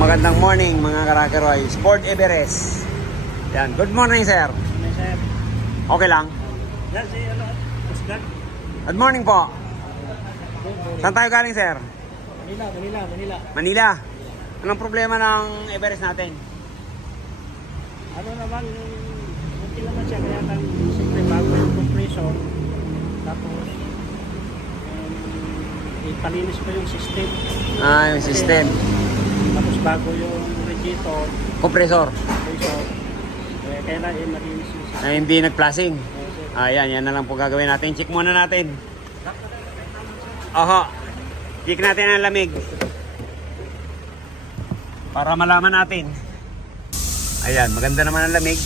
Magandang morning mga Karakeroy. Sport Everest. Yan. Good morning, sir. Yes, sir. Okay lang? Yan si Oscar. Good morning po. Saan tayo galing, sir? Manila. Manila. Anong problema ng Everest natin? Ano naman, okay naman siya. Kaya kang simple bago yung compressor. Tapos, ipalinis ko yung system. Yung system. Tapos bago yung radiator, Compressor. kailan malinis yung system. Na hindi nag-flashing. Yes, sir. Yan na lang po gagawin natin. Check muna natin. Oho. Check natin ang lamig. Para malaman natin. Ayan, maganda naman ang lamig.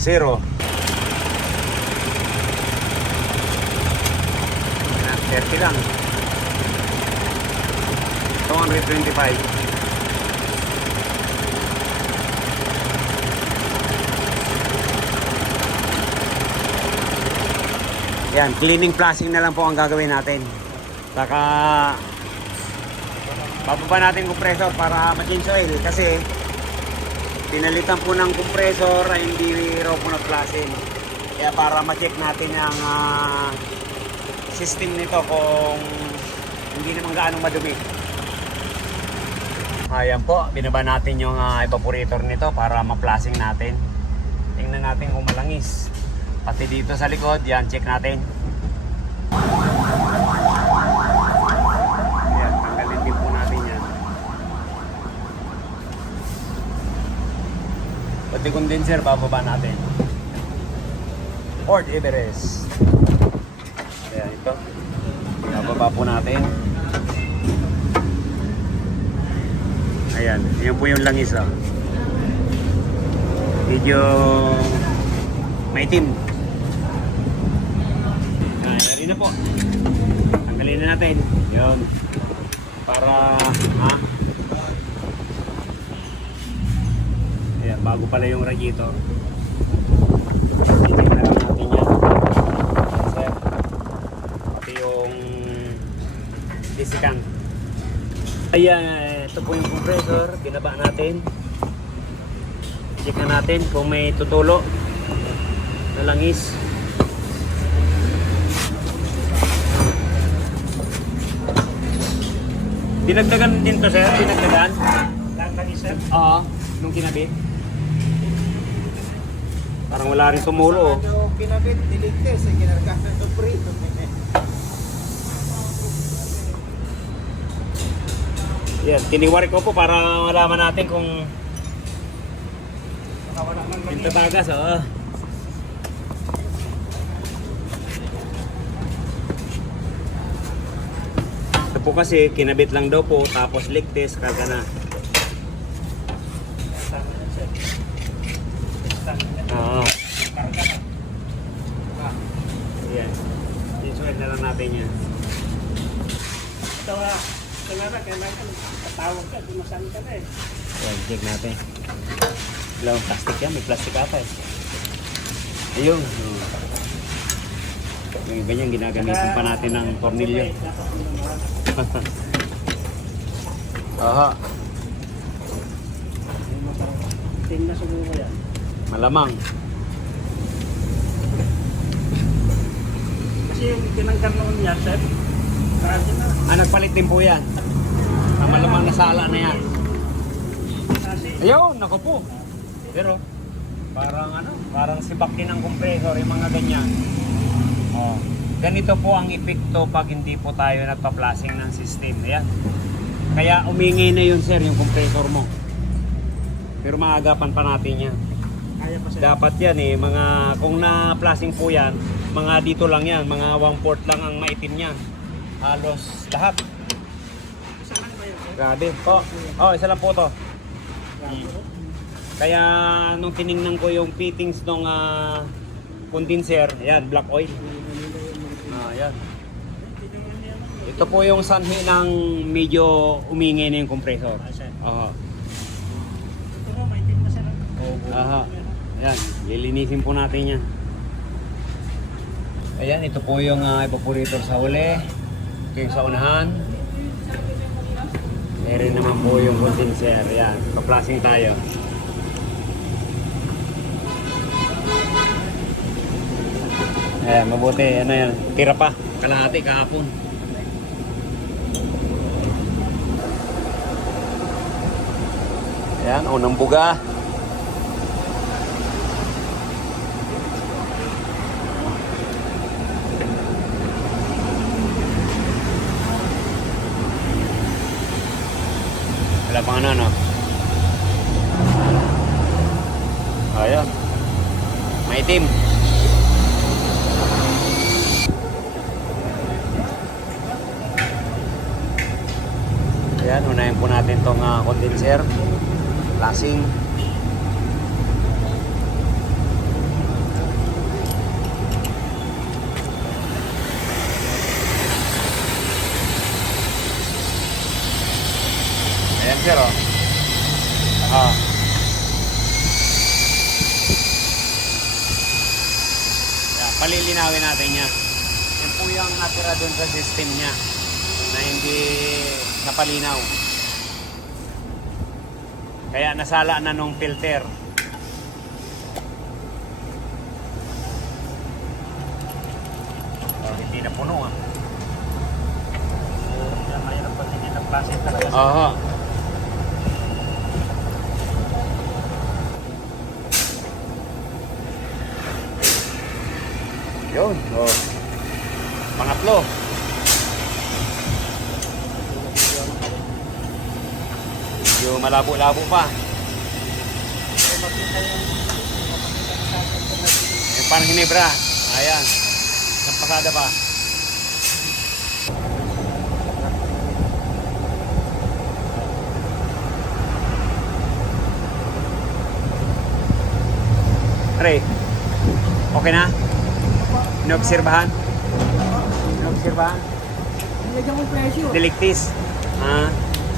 Zero. 30 lang. 225. Yan, cleaning flashing na lang po ang gagawin natin. Saka bababa natin yung compressor para ma-change oil kasi pinalitan po ng compressor ay hindi raw po nag-flashing. Kaya para ma-check natin ang system nito kung hindi naman gaano madumi. Ayan po, binaba natin yung evaporator nito para ma-flashing natin. Tingnan natin kung malangis. Pati dito sa likod, yan, check natin. Ayan, tanggalin din po natin yan. Pati condenser, bababa natin. Ford Everest. Ayan, ito. Bababa po natin. Ayan, yun po yung langis. Medyo maitim. Yari na po. Tanggalin na natin. Yun. Para, ayan, bago pala yung radiator. Titignan na lang natin yan. Pati yung disikant. Ayan, ito po yung compressor. Binaba natin. Check na natin kung may tutulo na langis. Dinagdagan din to, sir? Dinagdagan? Langis, sir. Oo, nung kinabit. Parang wala rin tumulo. Yung kinabit, niligtas, kinargahan ng prito. Yan, tiniwari ko po para malaman natin kung Nakawala man yung tatagas. Ito po kasi kinabit lang daw po tapos ligtas kaga na. Oo. Yan. Isulit na lang natin yan. Ito kailangan katawag ka, dumasan ka na eh. Yan, check natin. Dalawang plastic yan, may plastic ata eh. Ayun. Yung iba niyan, ginagamitan pa natin ng tornilyo. Aha. Team na siguro yan. Malamang. Kasi yung tinanggal noon yan, sir. Kasi na. Nagpalit din po yan. Malamang nasala na yan. Kasi, Ayun, naku po. Pero, parang sibak din ang compressor, yung mga ganyan. Oh. Ganito po ang epekto pag hindi po tayo nagpa-flashing ng system. Ayan. Kaya umingi na yun, sir, yung compressor mo. Pero maagapan pa natin yan. kaya pa sir. Dapat yan kung na-flashing po yan, mga dito lang yan, mga 1/4 lang ang maitim yan. Halos lahat. Isa lang ba yun, sir? Grabe. Isa lang po to. Kaya nung tiningnan ko yung fittings ng condenser, ayan, black oil. Ayan. Ito po yung sanhi ng medyo umingay na yung compressor. Oo. Ito mo, may team na sila. Aha. Ayan, lilinisin po natin yan. Ayan, ito po yung evaporator sa huli. Ito yung sa unahan. Meron naman po yung condenser. Ayan, pa-flushing tayo. Ayan, mabuti. Ano yan? Tira pa. Kalahati kahapon. Ayan, unang buga. Wala pang ano, no? Ayan. Maitim. Ayan, unahin po natin itong condenser. Lasing. Ayan, sir, oh. Ayan, palilinawin natin niya. Yan po yung natira doon sa system niya na hindi napalinaw. Kaya nasala na nung filter. Hindi na puno, ah. Kaya mayroon pa tingin ng klase talaga. Oo. Yun. Oh. Pangatlo. Medyo malabo-labo pa. Yung parang hinebra. Ayan. Isang pasada pa. Pre, okay na? Inobserbahan? Inobserbahan? Nilagyan ko presyo. Deliktis?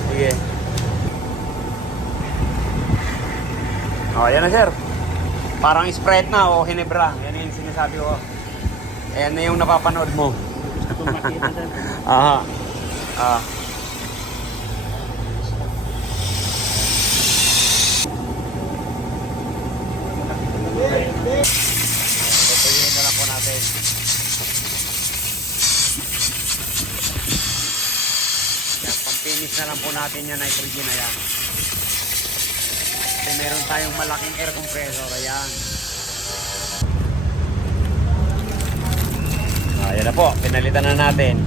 Sige. Oh, yan na, sir. Parang Sprite na o Hinebra. Yan yung sinasabi ko. Ayan na yung napapanood mo. Gusto kong makita doon. Aha. Tutuyin na lang po natin. Yan, pang-finish na lang po natin yung nitrogen na yan. Kasi meron tayong malaking air compressor. Ayan. Ayan na po. Pinalitan na natin.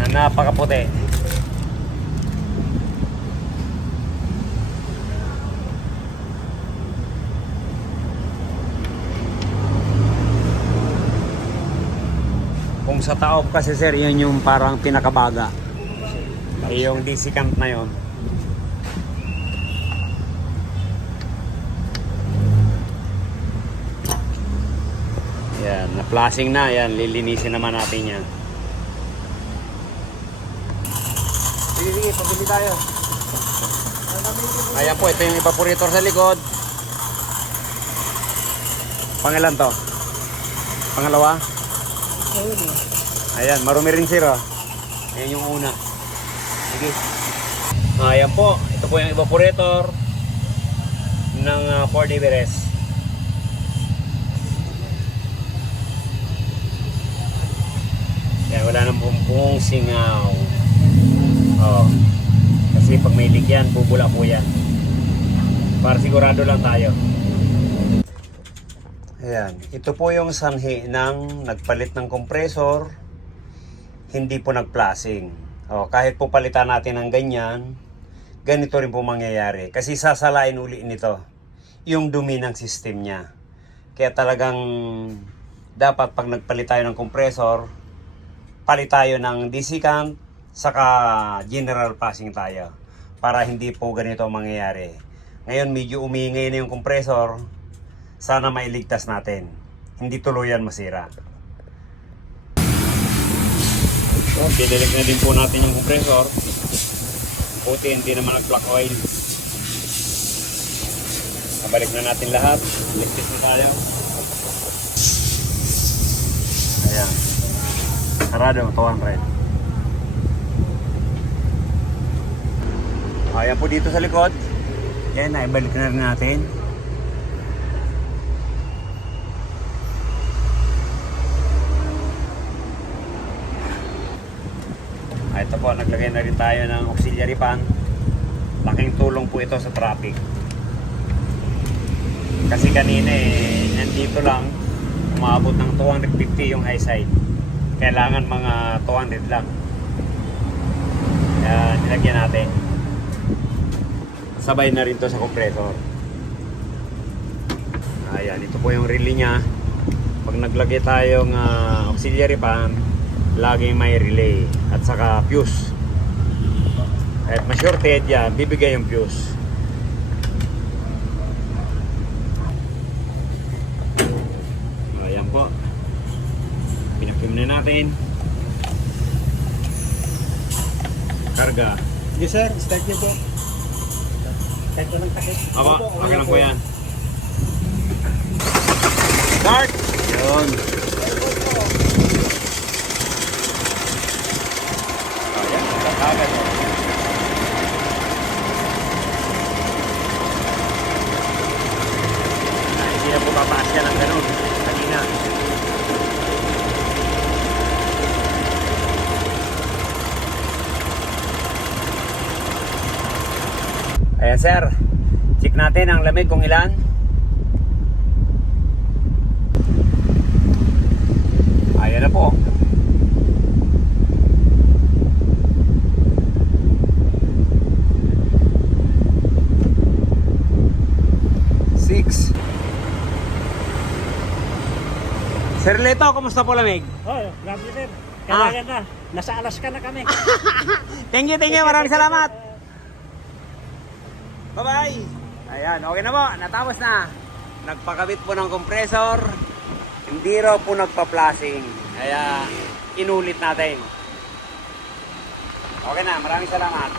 Na napakaputi. Kung sa taob kasi, sir, yun yung parang pinakabaga. Yung DC cant na yun. Yan, na-flashing na. Yan, lilinisin naman natin yan. Sige, pabili tayo. Ayan po, ito yung evaporator sa likod. Pangilan to? Pangalawa? Ayan, marumi rin, sir. Ayan yung una. Sige. Ayan po, ito po yung evaporator ng Ford Everest. Yan, wala nang bumpong singaw. Oh. Kasi pag may leak yan, bubula po yan. Para sigurado lang tayo. Ayan, ito po yung sanhi ng nagpalit ng compressor, hindi po nag-flashing. Oh, kahit po palitan natin ng ganyan, ganito rin po mangyayari. Kasi sasalain uli nito yung dumi ng system niya. Kaya talagang dapat pag nagpalit tayo ng compressor, palit tayo ng DC cant, saka general flashing tayo. Para hindi po ganito mangyayari. Ngayon medyo umingay na yung compressor, sana mailigtas natin. Hindi tuluyan masira. Didilig na din po natin yung compressor. Buti hindi naman nag-block oil. Nabalik na natin lahat. Ligpit na tayo. Ayan. Sarado, 200. Ayan po dito sa likod. Yan, naibalik na rin natin. Ito po, naglagay na rin tayo ng auxiliary fan. Laking tulong po ito sa traffic. Kasi kanina nandito lang, umabot ng 250 yung high side. Kailangan mga 200 lang. Kaya nilagyan natin. Sabay na rin to sa compressor. Ayan, ito po yung relay niya. Pag naglagay tayong auxiliary fan, laging may relay at saka fuse. At ma-shorted yan, bibigay yung fuse. Ayan po. Pinakim na natin. Karga. Yes sir, start niyo po. Start ko ng takip. Aba, okay lang po yan. Start! Yun. Ayan, agad o. Hindi na po tataas yan ng ganun. Kanina. Ayan sir, check natin ang lamig kung ilan. Ayan na po. Sir Leto, kumusta po lamig? Oh, grabe sir. Kailangan na. Nasa Alaska na kami. Thank you. Maraming salamat. Bye-bye. Ayan, okay na po. Natapos na. Nagpakabit po ng compressor. Hindi raw po nagpa-flashing. Kaya inulit natin. Okay na, maraming salamat.